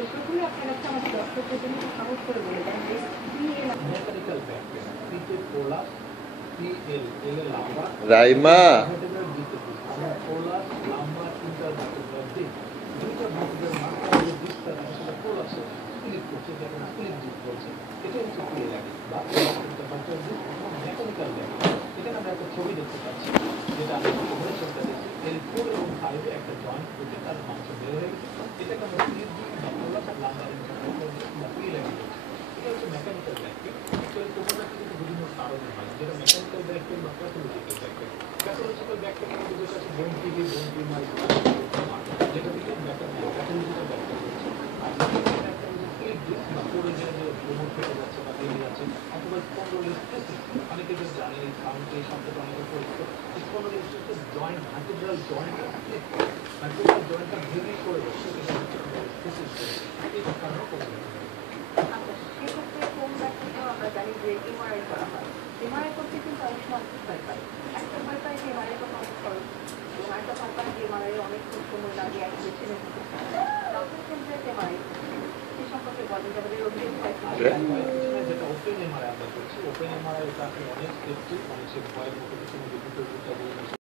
তো প্রথমে আপনার কাছে আমাদের দর্শকদের জন্য একটু সহজ করে বলে দেন যে PL মেকানিক্যাল ব্যাক পেন, পিতে পোলাস, PL, এল এ লাম্বার, রাইমা ভার্টেব্রাল ডিস্ক, আমরা পোলাস, লাম্বার, ইন্টারভার্টেব্রাল ডিস্ক, দুইটা ভার্টেব্রাল মাঝখানে যে ডিস্কটা থাকে সেটা পোলাসে ক্লিক করছে, যাকে স্প্লিট ডিস্ক বলছে। এটা হচ্ছে PL বা ইন্টারভার্টেব্রাল ডিস্ক অথবা মেকানিক্যাল ব্যাক পেন। এখানে আমরা একটা ছবি দেখতে পাচ্ছি, যেটা আমি অপারেশনটা দেখছি L4 এবং 5 এ একটা জয়েন্ট করতে তার মাংস বের হয়ে গেছে। এটাকে আমরা স্প্লিট ডিস্ক বা পোলাস লাম্বার ইন্টারভার্টেব্রাল ডিস্ক বা PL বলছি। এটা হচ্ছে মেকানিক্যাল ব্যাক পেন। টোমোগ্রাফি কিন্তু বিভিন্ন কারণে হয়, যেটা মেকানিক্যাল ব্যাক পেন বা pathological back pain. Pathological back pain কিন্তু যেটা আছে বোন টিভি, বোন টিউমার, যেটা থেকে প্যাথোলজিক্যাল ব্যাক পেন হচ্ছে। আর মেকানিক্যাল ব্যাক পেন হচ্ছে স্লিপ ডিস্ক বা পড়ে যে কোমর ফেটে যাচ্ছে বা ভেঙে যাচ্ছে, অথবা স্পন্ডোলিস্টিসিস। অনেকে যে জানে এই সাউন্ড, এই শব্দটা অনেকে পরিচিত। স্পন্ডোলিস্টিসিস জয়েন্ট, ভার্টেব্রাল জয়েন্টটা স্লিপ করে, ভার্টেব্রাল জয়েন্টটা ভেঙে পড়ে যাচ্ছে, এটা হচ্ছে স্পন্ডোলিস্টিসিস। এটা কারণে কোমর সেক্ষেত্রে কোন ব্যাপারটাও আমরা জানি যে এমআরআই করা হয়। এমআরআই করতে কিন্তু অনেক সময় ভয় পায়। একটা ভয় পায় যে এমআরআই তো অনেক খরচ, এবং আরেকটা ভয় পায় যে এমআরআই অনেকক্ষণ সময় লাগে অ্যাকুরেশনের মধ্যে। আপনার ক্ষেত্রে এমআরআই সে সম্পর্কে বলেন যে আমাদের রোগীদের ভয় যেটা ওপেন এমআরআই আমরা করছি, ওপেন এমআরআই এটা আসলে অনেক সেফটি, অনেক ভয়ের মতো কিছু